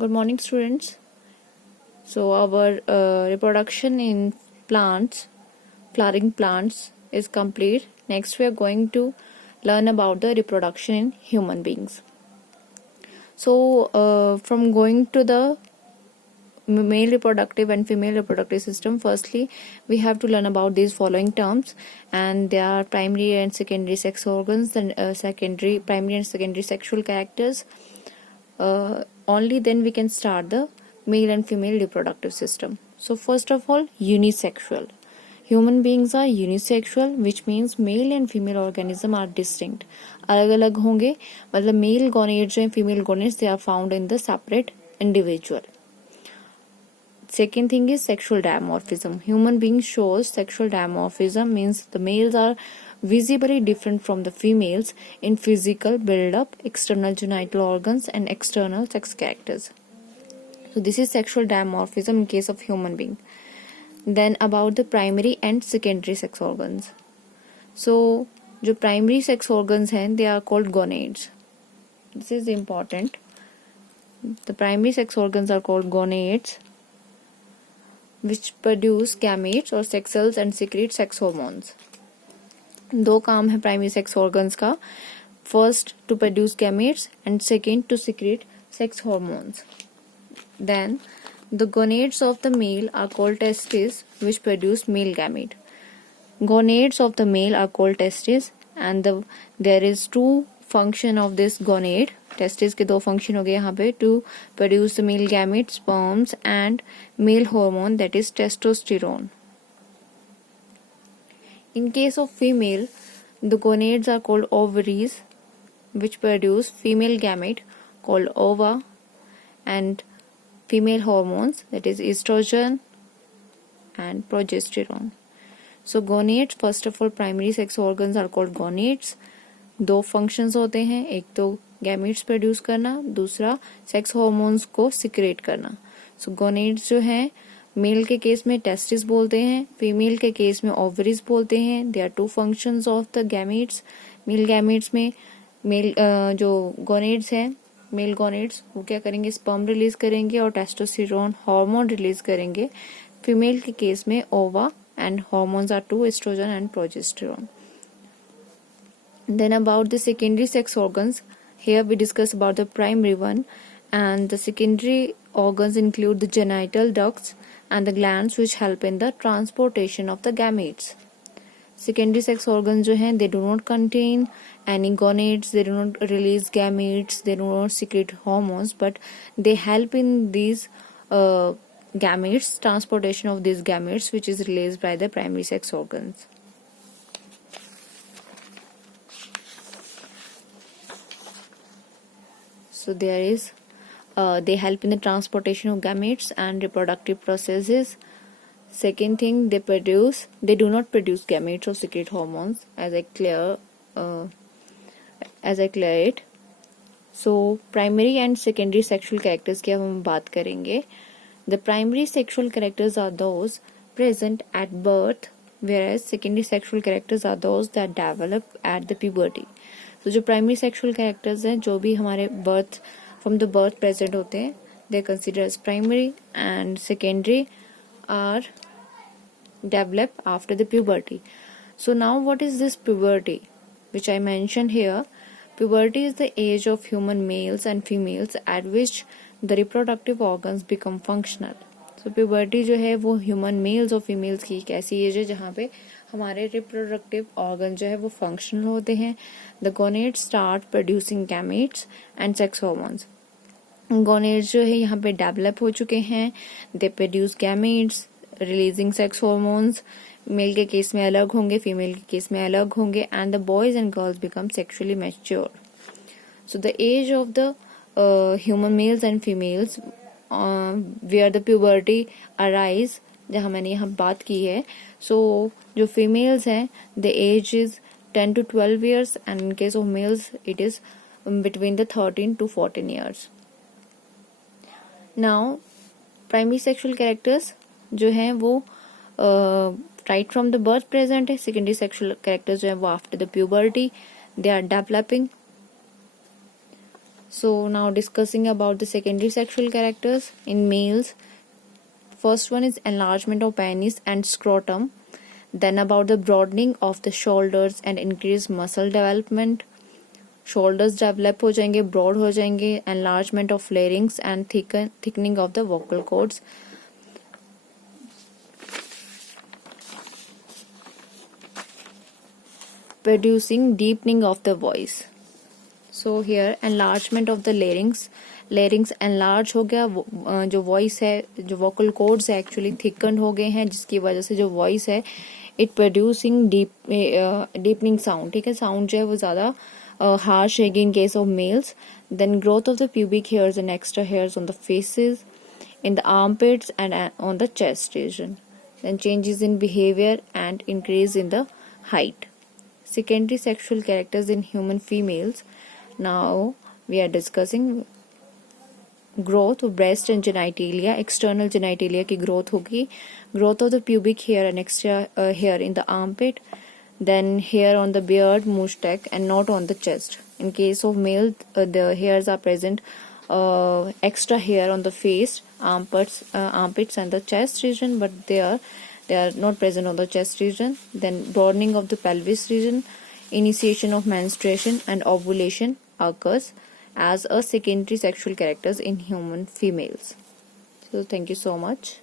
Good morning, students. So our reproduction in plants, flowering plants, is complete. Next, we are going to learn about the reproduction in human beings. So, from going to the male reproductive and female reproductive system, firstly we have to learn about these following terms, and they are primary and secondary sex organs, and primary and secondary sexual characters. Only then we can start the male and female reproductive system. So first of all, unisexual. Human beings are unisexual, which means male and female organism are distinct. अलग अलग होंगे, मतलब male gonads and female gonads, they are found in the separate individual. Second thing is sexual dimorphism. Human beings shows sexual dimorphism, means the males are visibly different from the females in physical build-up, external genital organs, and external sex characters. So this is sexual dimorphism in case of human being. Then about the primary and secondary sex organs. So जो primary sex organs हैं, they are called gonads. This is important. The primary sex organs are called gonads, which produce gametes or sex cells and secrete sex hormones. दो काम है primary sex organs का, first to produce gametes and second to secrete sex hormones. Then the gonads of the male are called testis, which produce male gamete. Gonads of the male are called testis, and there is two function of this gonad. Testis के दो फंक्शन हो गए यहाँ पे, to produce the male gamete, sperms, and male hormone that is testosterone. In case of female, the gonads are called ovaries, which produce female gamete called ova, and female hormones, that is estrogen and progesterone. So gonads, first of all, primary sex organs are called gonads. दो functions होते हैं, एक तो gametes produce करना, दूसरा sex hormones को secrete करना. So gonads जो हैं, मेल के केस में टेस्टिस बोलते हैं, फीमेल के केस में ओवरीज बोलते हैं. They are two functions of the gametes. Male gametes में मेल जो गोनेड्स हैं, मेल गोनेड्स, वो क्या करेंगे, स्पर्म रिलीज करेंगे और टेस्टोस्टेरोन हार्मोन रिलीज करेंगे. फीमेल के केस में ova and hormones are two, oestrogen and progesterone. Then about the secondary sex organs, here we discuss about the primary one, and the secondary organs include the genital ducts and the glands which help in the transportation of the gametes. Secondary sex organs जो हैं, they do not contain any gonads, they do not release gametes, they do not secrete hormones, but they help in these gametes, transportation of these gametes, which is released by the primary sex organs. So there is they help in the transportation of gametes and reproductive processes. Second thing, they do not produce gametes or secrete hormones, as I clear it. So primary and secondary sexual characters की अब हम बात करेंगे. The primary sexual characters are those present at birth, whereas secondary sexual characters are those that develop at the puberty. तो जो primary sexual characters हैं, जो भी हमारे birth from the birth present होते हैं, they consider as primary, and secondary are develop after the puberty. So now what is this puberty which I mentioned here? Puberty is the age of human males and females at which the reproductive organs become functional. So puberty जो है वो human males और females की एक ऐसी as है जहाँ पे हमारे रिप्रोडक्टिव ऑर्गन जो है वो फंक्शनल होते हैं. The gonads start producing gametes and sex hormones. Gonads जो है यहाँ पे डेवलप हो चुके हैं. They produce gametes releasing sex hormones. Male के केस में अलग होंगे, फीमेल के केस में अलग होंगे, and the boys and girls become sexually mature. So the age of the human males and females where the puberty arise, जहाँ मैंने यहाँ बात की है. सो जो फीमेल्स हैं, the age is 10 to 12 years, and in case of males it is between the 13 to 14 years. Now primary sexual characters जो हैं वो right from the birth present है. secondary sexual characters जो हैं वो after the puberty they are developing. So now discussing about the secondary sexual characters in males. First one is enlargement of penis and scrotum. Then about the broadening of the shoulders and increased muscle development. Shoulders develop हो जाएंगे, broad हो जाएंगे, enlargement of larynx and thickening of the vocal cords. Producing deepening of the voice. So here enlargement of the larynx enlarge हो गया, जो voice है, जो vocal cords है actually thickened हो गए हैं, जिसकी वजह से जो voice है it producing deepening sound. ठीक है, sound जो है वो ज़्यादा harsh है in case of males. Then growth of the pubic hairs and extra hairs on the faces, in the armpits and on the chest region. Then changes in behavior and increase in the height. Secondary sexual characters in human females. Now we are discussing growth of breast and genitalia. External genitalia की growth होगी. Growth of the pubic hair and extra hair in the armpit. Then hair on the beard, mustache, and not on the chest. In case of male, the hairs are present. Extra hair on the face, armpits, and the chest region, but they are not present on the chest region. Then broadening of the pelvis region, initiation of menstruation and ovulation occurs as a secondary sexual characters in human females. So thank you so much.